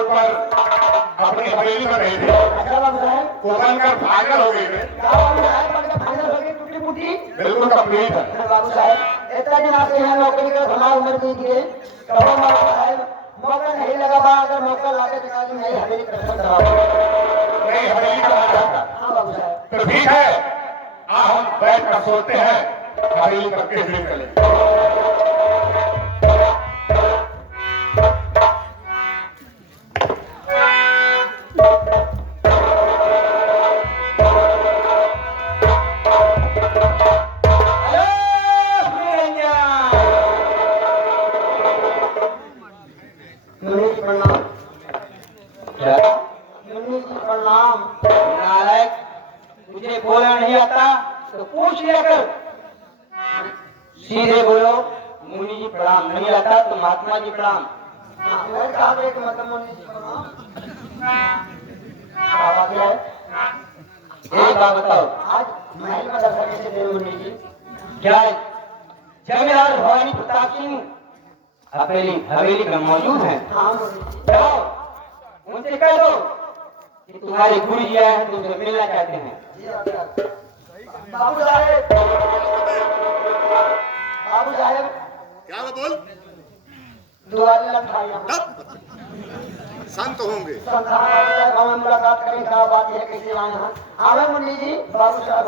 Road पर अपनी हवेली में रहे थे। अच्छा बाबू साहब, वो बनकर फाइनल हो गई थे। क्या बाबू साहब बनकर फाइनल हो गई टूटी फूटी? बिल्कुल कंप्लीट है। बाबू साहब इतना दिन आपके यहाँ नौकरी कर हमारा उम्र बीत गए, कहो बाबू साहब मौका नहीं लगा बा, अगर मौका लाके दिखा दी नहीं हवेली दर्शन कराओ। नहीं हवेली का बात। हाँ बाबू साहब, तो ठीक है, आज हम बैठ कर सोते हैं, हवेली करके ड्रिंक करेंगे। तुझे बोलना नहीं आता तो पूछ लिया कर। सीधे बोलो मुनि जी प्रणाम, नहीं आता तो महात्मा जी प्रणाम। एक बात बताओ, आज महल में दर्शन कैसे दे मुनि जी? क्या जमींदार भवानी प्रताप सिंह अपनी हवेली में मौजूद है? जाओ उनसे कह दो कि तुम्हारे गुरु जी आए हैं, तुमसे मिलना चाहते हैं। बाबू साहेब, बाबू साहेब क्या बोल? दुआरे लखाई संत होंगे। हमें मुलाकात करें, क्या बात है, कैसे आए हैं? आवे मुन्नी जी, बाबू साहब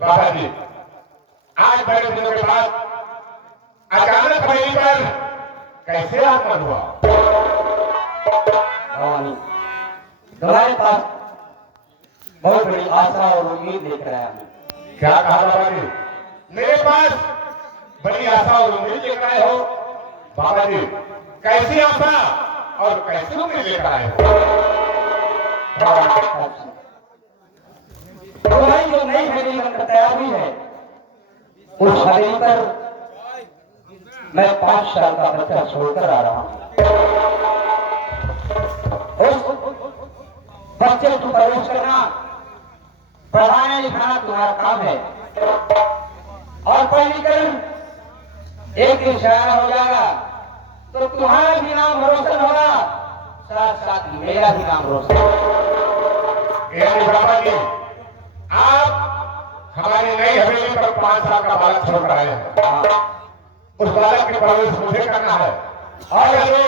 बाबा जी, आज बड़े दिनों के बाद अचानक हवेली पर कैसे आगमन हुआ? भवानी, तुम्हारे पास बहुत बड़ी आशा और उम्मीद लेकर आया हूँ। क्या कहा बाबा जी? मेरे पास बड़ी आशा और उम्मीद लेकर आए हो? बाबा जी, कैसी आशा और कैसे उम्मीद लेकर आए हो? तुम्हारी जो नई हवेली बनकर तैयार हुई है, उस हवेली पर मैं 5 साल का बच्चा छोड़कर आ रहा हूँ। उस बच्चे को परवरिश करना, पढ़ाना लिखाना तुम्हारा काम है, और पढ़ लिखकर एक दिन शायर हो जाएगा तो तुम्हारा भी नाम रोशन होगा, साथ साथ मेरा भी नाम रोशन होगा। बाबा जी, आप हमारी नई हवेली पर 5 साल का बालक छोड़ रहे हैं। उस बालक की परवरिश मुझे करना है, और अगर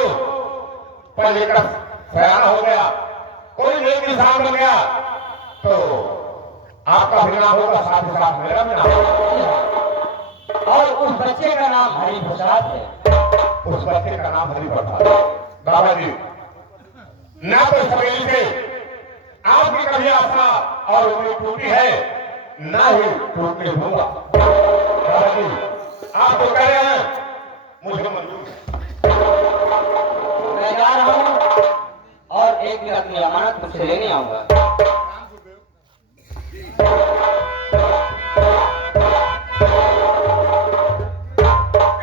पढ़ लिखकर सयाना हो गया, कोई नेक इंसान बन गया, तो आपका भी नाम होगा, साथ ही साथ मेरा भी नाम होगा। और उस बच्चे का नाम हरि प्रसाद है। उस बच्चे का नाम हरि प्रसाद। बाबा जी, ना तो इस हवेली से आपकी कभी आशा और उम्मीद टूटी है, ना ही टूटने दूंगा। बाबा जी, आप तो कह रहे हैं, मुझे मंजूर है। मैं जा रहा हूँ और एक दिन अपनी अमानत मुझसे लेने आऊंगा।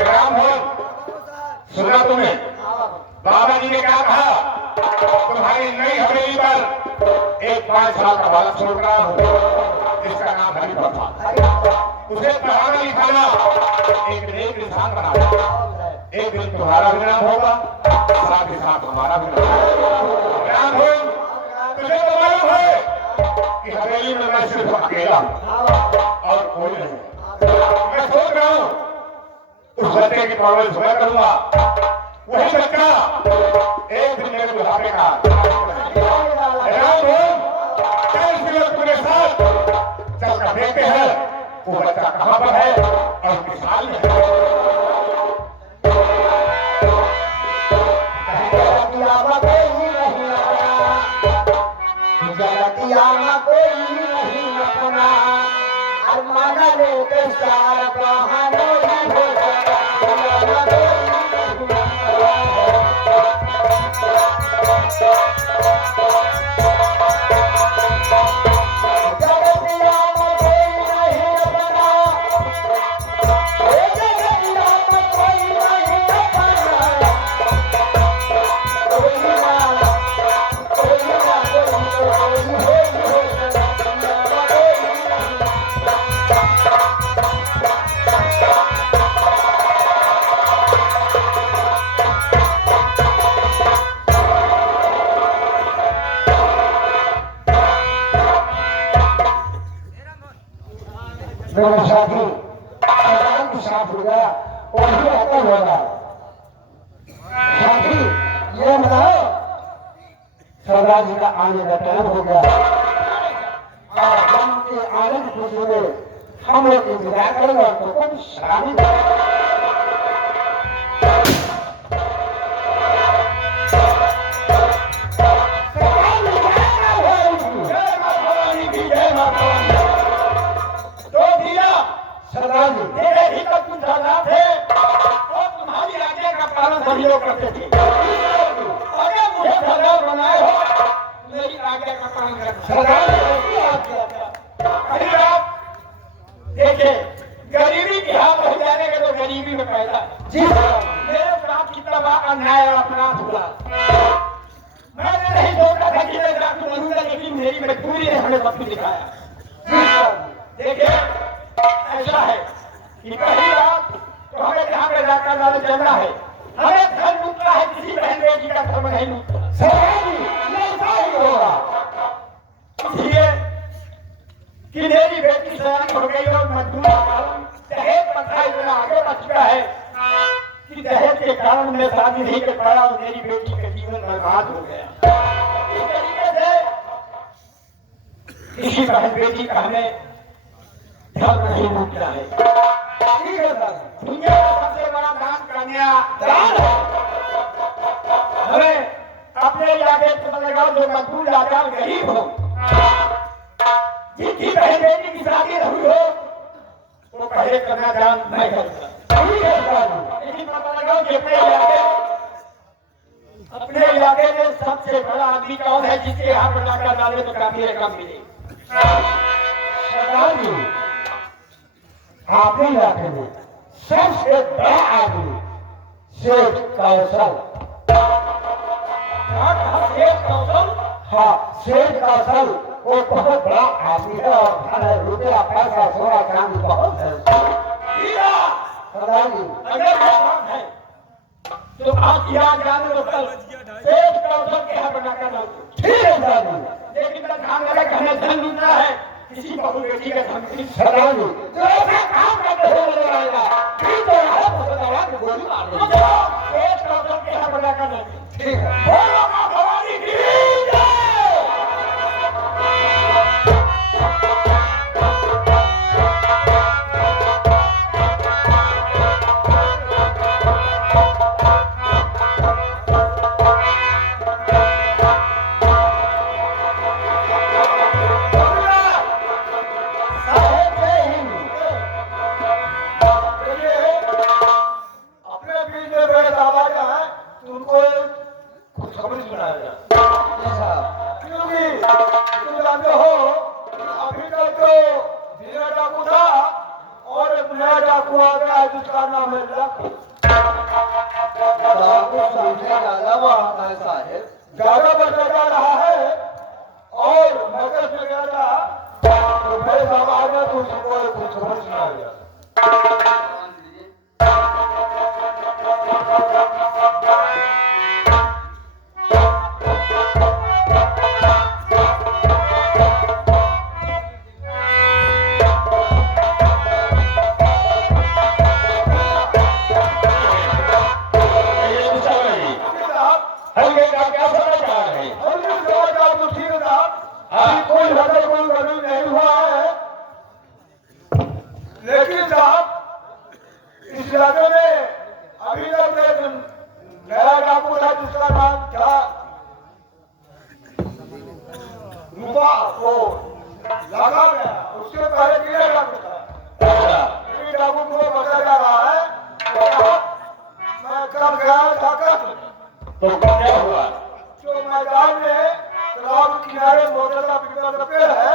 राम हो, सुना तुमने? बाबा जी ने क्या कहा? तुम्हारी नई हवेली पर एक 5 साल का बालक छोड़ रहा हूँ, इसका नाम हरि प्रसाद। उसे पढ़ाना लिखाना, एक नेक इंसान बनाना। एक दिन तुम्हारा भी नाम होगा, साथ ही साथ हमारा भी नाम होगा। राम हो, तुझे तो मालूम है कि हवेली में मैं सिर्फ अकेला और कोई नहीं। मैं सोच रहा हूँ उस बच्चे की परवरिश मैं करूंगा, वही बच्चा एक दिन मेरे बुढ़ापे का राम हो, तुम्हारे साथ चलकर देखते हैं वो बच्चा कहाँ पर है और किस हाल में है। मेरा साथी सरदार की साथ हो गया और भी आता होगा। साथी ये बताओ सरदार जी का आने का टाइम हो गया और हम के आने की खुशी में हम लोग इंतजार करेंगे तो कुछ शादी सरदार जी मेरे ही तो कुछ सरदार थे और तुम्हारी आज्ञा का पालन सभी लोग करते थे। अगर मुझे सरदार बनाए हो मेरी आज्ञा का पालन करते। सरदार अरे आप देखिए गरीबी की हाथ हो जाने के तो गरीबी में पैदा जी मेरे साथ कितना बड़ा अन्याय और अपराध हुआ। मैंने नहीं सोचा था कि मैं डॉक्टर बनूंगा लेकिन मेरी मजबूरी ने हमें सब कुछ दिखाया। देखिए ऐसा है कि पहली बात तो हमें जहाँ पे डॉक्टर वाले चलना है हमें धन लूटना है किसी बहन बेटी का धर्म नहीं लूटना। सरदार जी ये ऐसा ही होगा इसलिए कि मेरी बेटी सयानी हो गई और मजबूरी के कारण दहेज प्रथा इतना आगे बढ़ चुका है कि दहेज के कारण मैं शादी नहीं कर पाया और मेरी बेटी का जीवन बर्बाद हो गया। इस तरीके से किसी बहन बेटी का हमें धर्म नहीं लूटना है। ठीक है सर दुनिया का सबसे बड़ा दान कन्या दान है। हमें अपने इलाके से लगाओ जो मजबूर लाचार गरीब हो जिनकी बहन बेटी की शादी नहीं हो वो पहले करना दान नहीं करता। ठीक है सर लेकिन पता लगाओ कि अपने इलाके में सबसे बड़ा आदमी कौन है जिसके हाथ में लाकर डाले तो काफी रकम मिले। सरदार जी आपके इलाके में सबसे बड़ा आदमी सेठ कौशल हाँ सेठ कौशल वो बहुत बड़ा आदमी है और धन है रुपया पैसा सोना चांदी बहुत है सरदार जी अगर ये बात है तो आज याद जाने दो कल सेठ कौशल के यहाँ बनाकर डालो। ठीक है सरदार जी लेकिन ध्यान रखा कि हमें धन लूटना है किसी बहु बेटी का धन नहीं। सरदार जी जो ऐसा काम करते हुए नजर आएगा फिर तो है तो सरदार की गोली मार तो देंगे। चलो सेठ कौशल के यहाँ बनाकर डालो। ठीक है बोलो माँ भवानी की जय। अपने बीच में बड़े दादा का है तुमको खुशखबरी सुनाया जाए क्योंकि तुम जानते हो अभी तक तो बिना डाकू था और एक नया डाकू आ गया है जिसका नाम है डाकू। ज्यादा बढ़ता जा रहा है और मगर से गया था तो बड़े बाबा ने तुमको खुशखबरी सुनाया जाए। लेकिन साहब इस इलाके में अभी तक एक नया डाकू था जिसका नाम था रूपा वो लगा गया उसके पहले किया डाकू था डाकू को बचा जा रहा है तो मैं कब गया था तो क्या हुआ? जो मैदान में तालाब किनारे मोटर का पीपल का पेड़ है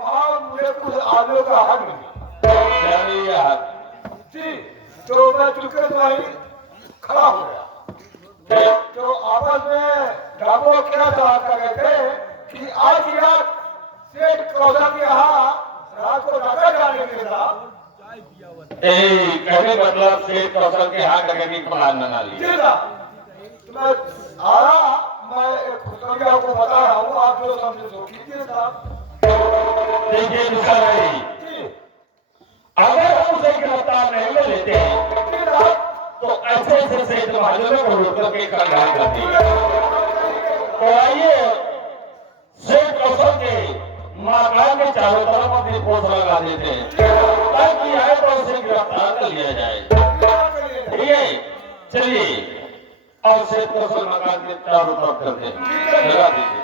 वहाँ मुझे कुछ आलू का हक मिला जी तो मैं चुके तो वहीं खड़ा हो गया तो आपस में डाकू क्या सवाल कर रहे थे कि आज की रात सेठ कौशल के यहाँ रात को नौकर जाने के साहब कहने मतलब सेठ कौशल के हाथ लगे की प्लान बना ली। जी साहब मैं आ रहा मैं एक खुशखबरी आपको बता रहा हूँ आप जो समझे सो कीजिए साहब। देखिए दूसरा भाई, अगर हम उसे गिरफ्तार नहीं ले लेते जी साहब तो ऐसे ऐसे सेठ महाजनों को लूट करके कंगाल कर देगा। तो आइए सेठ कौशल के मकान के चारों तरफ अपनी पोस्ट लगा देते हैं ताकि आए तो उसे गिरफ्तार कर लिया जाए। ठीक है, चलिए और सेठ कौशल मकान के चारों तरफ करते हैं, लगा दीजिए।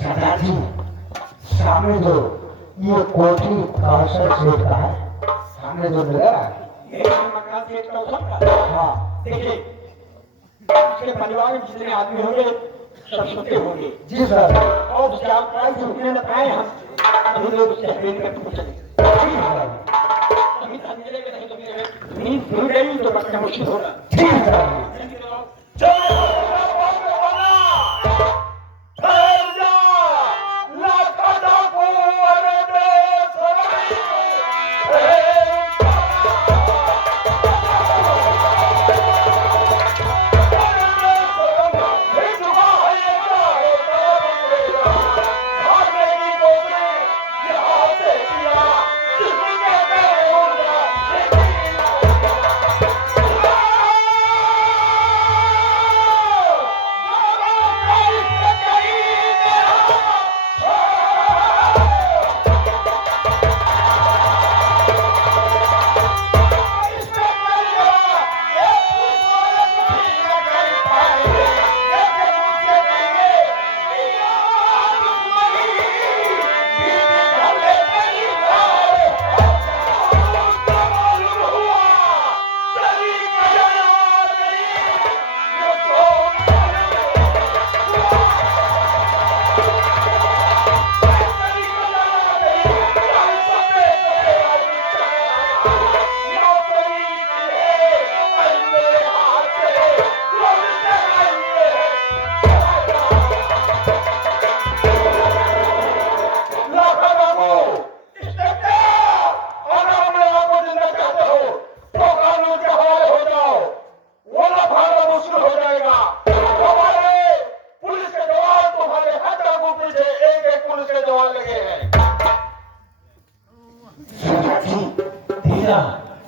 सरदार जी सामने जो ये कोठी कौशल सेठ का है, सामने जो नजर आ रहा है ये मकान से एक कौशल का हाँ देखिए उसके परिवार में जितने आदमी होंगे सब सुनते होंगे जी सर और उसके आप प्राइस रुकने न पाए हम अभी लोग उससे खरीद कर पूछे जी सर अभी तक मिलेगा नहीं तो मिलेगा नींद भूल गई तो बचना मुश्किल होगा। जी सर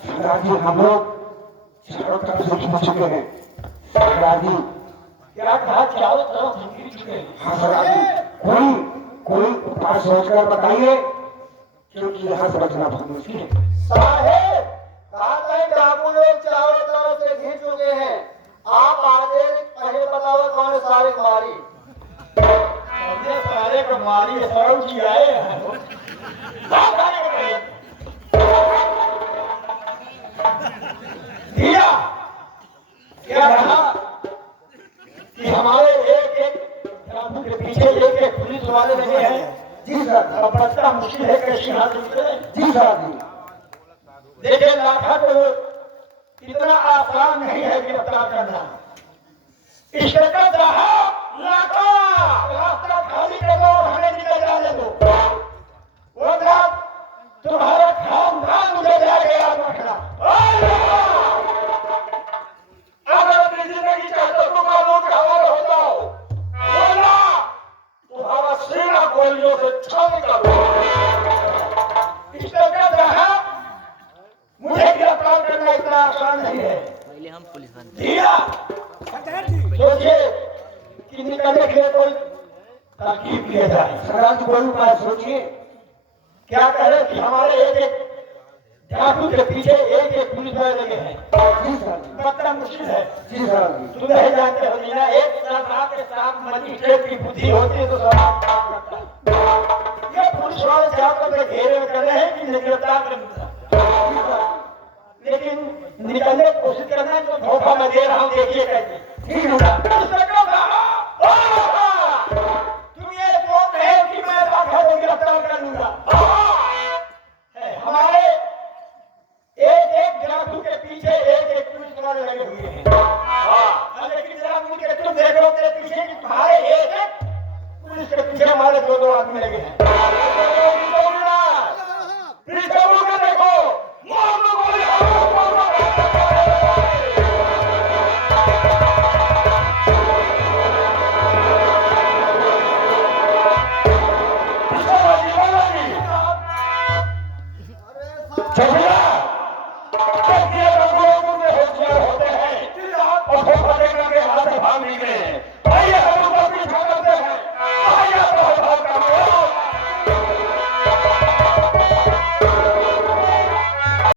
सरदार जी हम लोग चारों तरफ से घिर चुके हैं सरदार जी। क्या कहा चारों तरफ हम गिर चुके हैं। हाँ सरदार जी कोई उपाय सोचकर बताइए क्योंकि यहाँ से बचना बहुत मुश्किल है। साहेब कहा कहीं डाकू लोग चारों तरफ से घिर चुके हैं आप आगे पहले बताओ कौन सारे मारी हमने सारे को मारी सड़क जी आए हैं दिया क्या कहा कि हमारे एक एक डाकू के पीछे एक एक पुलिस वाले लगे हैं। जी सर अब बचना मुश्किल है कैसे हाथ उठे। जी सर जी देखिए लाखा तो इतना आसान नहीं है गिरफ्तार करना। इसके लाखा रास्ता खाली कर दो हमें निकल जाने दो वरना तुम्हारा खानदान मुझे जाएगा याद रखना। अगर अपनी जिंदगी चाहते हो कानून के हवाले हो जाओ वरना तुम्हारा सीना गोलियों से छान कर दो। मुझे गिरफ्तार करना इतना आसान नहीं है। पहले हम पुलिस बन दिया सोचिए कि निकलने के लिए कोई तरकीब किया जाए। सरदार जी कोई उपाय सोचिए। क्या करें कि हमारे एक एक डाकू के पीछे एक एक पुलिस वाले लगे हैं। जी सर जी बचना मुश्किल है। जी सर जी तुम नहीं जानते हो मीना एक साथ के साथ मजिस्ट्रेट की बुद्धि होती है तो सब काम करता है। ये पुलिस वाले जाकर घेरे में कर रहे हैं कि गिरफ्तार कर निकलने की कोशिश करना तो धोखा मैं दे रहा हूँ, देखिए कैसे। ठीक है साहब। इस तरह